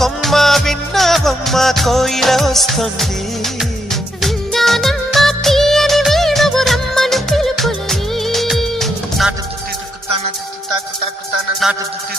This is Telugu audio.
కొమ్మ విన్నావమ్మ కోయిల వస్తుంది. విన్నానమ్మ తీయని వేణువు రమ్మను పిలుపులని. నాటు దుత్తి దుక్కుతాన దుత్తి తాకు తాకుతాన నాటు దుత్తి